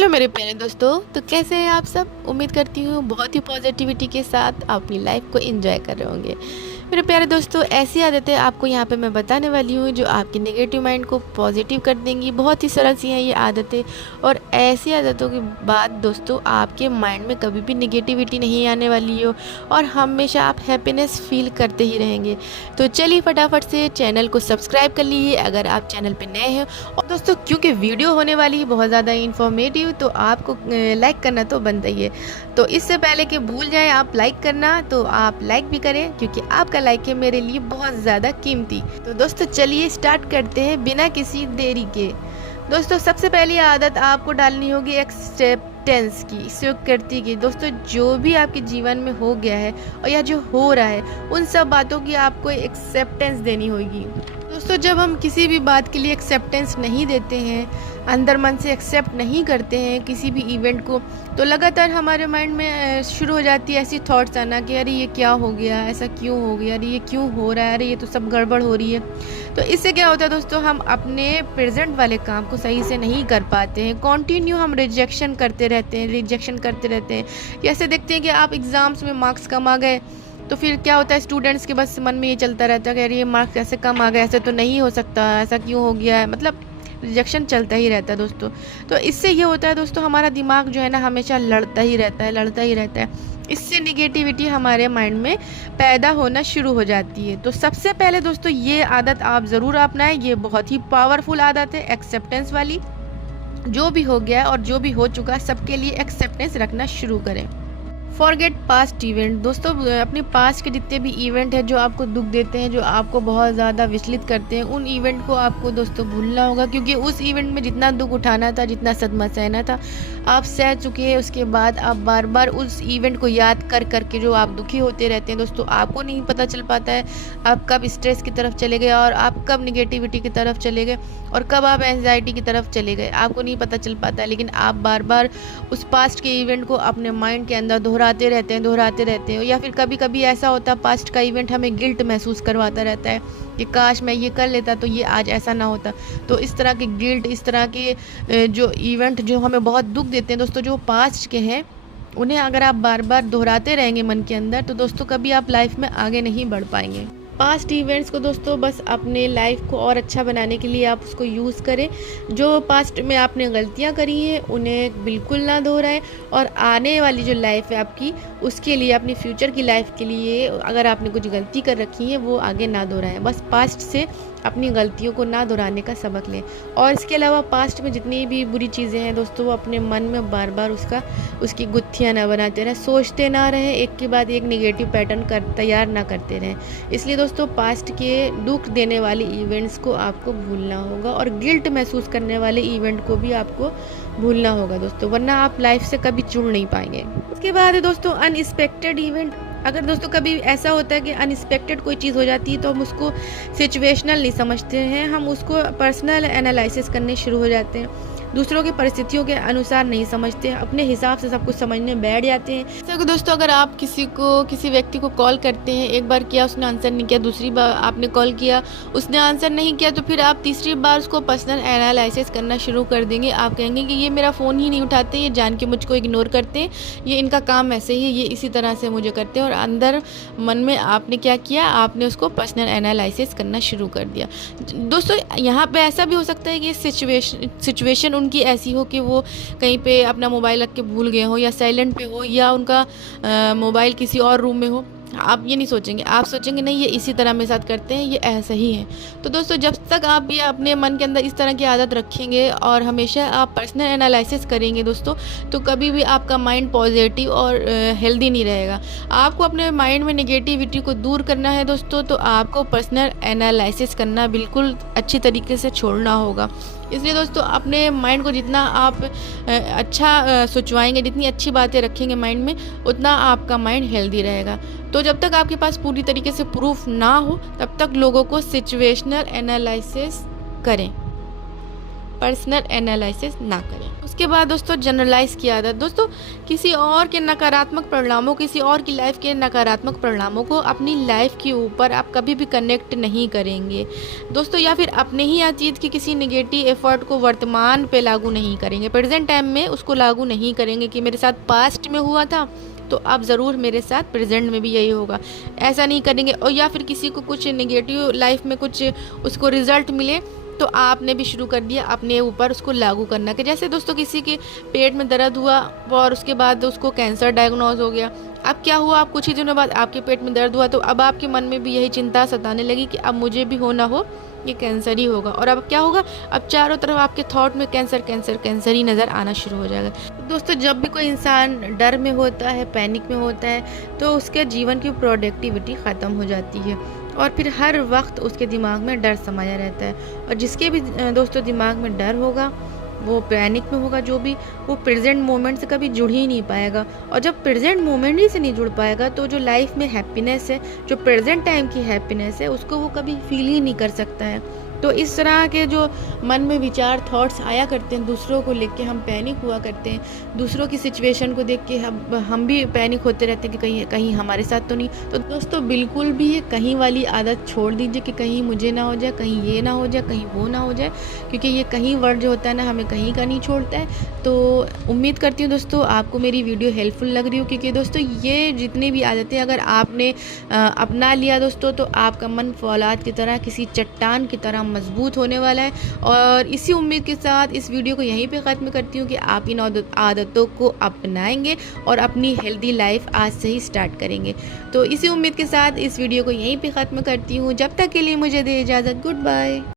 Hello मेरे प्यारे दोस्तों। तो कैसे हैं आप सब। उम्मीद करती हूँ बहुत ही पॉजिटिविटी के साथ अपनी लाइफ को एंजॉय कर रहे होंगे। मेरे प्यारे दोस्तों, ऐसी आदतें आपको यहाँ पे मैं बताने वाली हूँ जो आपके नेगेटिव माइंड को पॉजिटिव कर देंगी। बहुत ही सरल सी हैं ये आदतें, और ऐसी आदतों के बाद दोस्तों आपके माइंड में कभी भी नेगेटिविटी नहीं आने वाली हो और हमेशा आप हैप्पीनेस फील करते ही रहेंगे। तो चलिए फटाफट से चैनल को सब्सक्राइब कर लीजिए अगर आप चैनल पर नए हैं। और दोस्तों क्योंकि वीडियो होने वाली है बहुत ज़्यादा इन्फॉर्मेटिव, तो आपको लाइक करना तो बनता ही है। तो इससे पहले कि भूल जाएं आप लाइक करना, तो आप लाइक भी करें क्योंकि आपका लाइक है मेरे लिए बहुत ज़्यादा कीमती। तो दोस्तों चलिए स्टार्ट करते हैं बिना किसी देरी के। दोस्तों सबसे पहली आदत आपको डालनी होगी एक्सेप्टेंस की, स्वीकृति की। दोस्तों जो भी आपके जीवन में हो गया है और या जो हो रहा है उन सब बातों की आपको एक्सेप्टेंस देनी होगी। दोस्तों जब हम किसी भी बात के लिए एक्सेप्टेंस नहीं देते हैं, अंदर मन से एक्सेप्ट नहीं करते हैं किसी भी इवेंट को, तो लगातार हमारे माइंड में शुरू हो जाती है ऐसी थॉट्स आना कि अरे ये क्या हो गया, ऐसा क्यों हो गया, अरे ये क्यों हो रहा है, अरे ये तो सब गड़बड़ हो रही है। तो इससे क्या होता है दोस्तों, हम अपने प्रेजेंट वाले काम को सही से नहीं कर पाते हैं। कॉन्टिन्यू हम रिजेक्शन करते रहते हैं। जैसे देखते हैं कि आप एग्ज़ाम्स में मार्क्स कम आ गए, तो फिर क्या होता है, स्टूडेंट्स के बस मन में ये चलता रहता है कि अरे ये मार्क्स कैसे कम आ गए, ऐसे तो नहीं हो सकता, ऐसा क्यों हो गया है, मतलब रिजेक्शन चलता ही रहता है दोस्तों। तो इससे ये होता है दोस्तों, हमारा दिमाग जो है ना हमेशा लड़ता ही रहता है। इससे निगेटिविटी हमारे माइंड में पैदा होना शुरू हो जाती है। तो सबसे पहले दोस्तों ये आदत आप ज़रूर अपनाएं। ये बहुत ही पावरफुल आदत है, एक्सेप्टेंस वाली। जो भी हो गया और जो भी हो चुका सबके लिए एक्सेप्टेंस रखना शुरू करें। Forget past event. दोस्तों अपने पास्ट के जितने भी इवेंट हैं जो आपको दुख देते हैं, जो आपको बहुत ज़्यादा विचलित करते हैं, उन इवेंट को आपको दोस्तों भूलना होगा। क्योंकि उस इवेंट में जितना दुख उठाना था, जितना सदमा सहना था, आप सह चुके हैं। उसके बाद आप बार बार उस इवेंट को याद कर करके जो आप दुखी होते रहते हैं दोस्तों, आपको नहीं पता चल पाता है आप कब स्ट्रेस की तरफ चले गए और आप कब निगेटिविटी की तरफ चले गए और कब आप एंजाइटी की तरफ चले गए, आपको नहीं पता चल पाता है। लेकिन आप बार बार उस पास्ट के इवेंट को अपने माइंड के अंदर दोहराते रहते हैं। या फिर कभी कभी ऐसा होता है पास्ट का इवेंट हमें गिल्ट महसूस करवाता रहता है कि काश मैं ये कर लेता तो ये आज ऐसा ना होता। तो इस तरह के गिल्ट, इस तरह के जो इवेंट जो हमें बहुत दुख देते हैं दोस्तों, जो पास्ट के हैं, उन्हें अगर आप बार बार दोहराते रहेंगे मन के अंदर, तो दोस्तों कभी आप लाइफ में आगे नहीं बढ़ पाएंगे। पास्ट इवेंट्स को दोस्तों बस अपने लाइफ को और अच्छा बनाने के लिए आप उसको यूज़ करें। जो पास्ट में आपने गलतियां करी हैं उन्हें बिल्कुल ना दोहराएं, और आने वाली जो लाइफ है आपकी, उसके लिए, अपनी फ्यूचर की लाइफ के लिए अगर आपने कुछ गलती कर रखी है वो आगे ना दोहराएं। बस पास्ट से अपनी गलतियों को ना दोहराने का सबक लें। और इसके अलावा पास्ट में जितनी भी बुरी चीज़ें हैं दोस्तों, वो अपने मन में बार बार उसकी गुत्थियाँ ना बनाते रहें, सोचते ना रहें, एक के बाद एक निगेटिव पैटर्न तैयार ना करते रहें। इसलिए दोस्तों पास्ट के दुख देने वाले इवेंट्स को आपको भूलना होगा, और गिल्ट महसूस करने वाले इवेंट को भी आपको भूलना होगा दोस्तों, वरना आप लाइफ से कभी जुड़ नहीं पाएंगे। उसके बाद है दोस्तों अनएक्सपेक्टेड इवेंट। अगर दोस्तों कभी ऐसा होता है कि अनएक्सपेक्टेड कोई चीज़ हो जाती है तो हम उसको सिचुएशनल नहीं समझते हैं, हम उसको पर्सनल एनालिसिस करने शुरू हो जाते हैं, दूसरों की परिस्थितियों के अनुसार नहीं समझते हैं, अपने हिसाब से सब कुछ समझने बैठ जाते हैं। तो दोस्तों अगर आप किसी व्यक्ति को कॉल करते हैं, एक बार किया उसने आंसर नहीं किया, दूसरी बार आपने कॉल किया उसने आंसर नहीं किया, तो फिर आप तीसरी बार उसको पर्सनल एनालिसिस करना शुरू कर देंगे। आप कहेंगे कि ये मेरा फ़ोन ही नहीं उठाते, ये जान के मुझको इग्नोर करते हैं, ये इनका काम ऐसे ही है, ये इसी तरह से मुझे करते हैं। और अंदर मन में आपने क्या किया, आपने उसको पर्सनल एनालिसिस करना शुरू कर दिया। दोस्तों यहाँ पे ऐसा भी हो सकता है कि सिचुएशन उनकी ऐसी हो कि वो कहीं पे अपना मोबाइल रख के भूल गए हो, या साइलेंट पे हो, या उनका मोबाइल किसी और रूम में हो। आप ये नहीं सोचेंगे, आप सोचेंगे नहीं ये इसी तरह मेरे साथ करते हैं, ये ऐसा ही है। तो दोस्तों जब तक आप भी अपने मन के अंदर इस तरह की आदत रखेंगे और हमेशा आप पर्सनल एनालिसिस करेंगे दोस्तों, तो कभी भी आपका माइंड पॉजिटिव और हेल्दी नहीं रहेगा। आपको अपने माइंड में नेगेटिविटी को दूर करना है दोस्तों, तो आपको पर्सनल एनालिसिस करना बिल्कुल अच्छी तरीके से छोड़ना होगा। इसलिए दोस्तों अपने माइंड को जितना आप अच्छा सोचवाएंगे, जितनी अच्छी बातें रखेंगे माइंड में, उतना आपका माइंड हेल्दी रहेगा। तो जब तक आपके पास पूरी तरीके से प्रूफ ना हो तब तक लोगों को सिचुएशनल एनालिसिस करें, पर्सनल एनालिसिस ना करें। उसके बाद दोस्तों जनरलाइज की आदत। दोस्तों किसी और के नकारात्मक परिणामों, किसी और की लाइफ के नकारात्मक परिणामों को अपनी लाइफ के ऊपर आप कभी भी कनेक्ट नहीं करेंगे दोस्तों, या फिर अपने ही अतीत की किसी नेगेटिव एफर्ट को वर्तमान पे लागू नहीं करेंगे, प्रेजेंट टाइम में उसको लागू नहीं करेंगे कि मेरे साथ पास्ट में हुआ था तो अब ज़रूर मेरे साथ प्रेजेंट में भी यही होगा, ऐसा नहीं करेंगे। और या फिर किसी को कुछ नेगेटिव लाइफ में कुछ उसको रिजल्ट मिले तो आपने भी शुरू कर दिया अपने ऊपर उसको लागू करना। कि जैसे दोस्तों किसी के पेट में दर्द हुआ और उसके बाद उसको कैंसर डायग्नोज हो गया, अब क्या हुआ, आप कुछ ही दिनों बाद आपके पेट में दर्द हुआ तो अब आपके मन में भी यही चिंता सताने लगी कि अब मुझे भी हो ना हो ये कैंसर ही होगा। और अब क्या होगा, अब चारों तरफ आपके थॉट में कैंसर कैंसर कैंसर ही नज़र आना शुरू हो जाएगा। दोस्तों जब भी कोई इंसान डर में होता है, पैनिक में होता है, तो उसके जीवन की प्रोडक्टिविटी ख़त्म हो जाती है और फिर हर वक्त उसके दिमाग में डर समाया रहता है। और जिसके भी दोस्तों दिमाग में डर होगा, वो पैनिक में होगा, जो भी, वो प्रेजेंट मोमेंट से कभी जुड़ ही नहीं पाएगा। और जब प्रेजेंट मोमेंट ही से नहीं जुड़ पाएगा तो जो लाइफ में हैप्पीनेस है, जो प्रेजेंट टाइम की हैप्पीनेस है, उसको वो कभी फील ही नहीं कर सकता है। तो इस तरह के जो मन में विचार, थॉट्स आया करते हैं दूसरों को लेके, हम पैनिक हुआ करते हैं, दूसरों की सिचुएशन को देख के हम भी पैनिक होते रहते हैं कि कहीं कहीं हमारे साथ तो नहीं। तो दोस्तों बिल्कुल भी ये कहीं वाली आदत छोड़ दीजिए कि कहीं मुझे ना हो जाए, कहीं ये ना हो जाए, कहीं वो ना हो जाए, क्योंकि ये कहीं वर्ड जो होता है ना, हमें कहीं का नहीं छोड़ता है। तो उम्मीद करती हूँ दोस्तों आपको मेरी वीडियो हेल्पफुल लग रही हो, क्योंकि दोस्तों ये जितनी भी आदतें अगर आपने अपना लिया दोस्तों, तो आपका मन फौलाद की तरह, किसी चट्टान की तरह मजबूत होने वाला है। और इसी उम्मीद के साथ इस वीडियो को यहीं पे ख़त्म करती हूँ कि आप इन आदतों को अपनाएंगे और अपनी हेल्दी लाइफ आज से ही स्टार्ट करेंगे। तो इसी उम्मीद के साथ इस वीडियो को यहीं पे ख़त्म करती हूँ। जब तक के लिए मुझे दे इजाज़त, गुड बाय।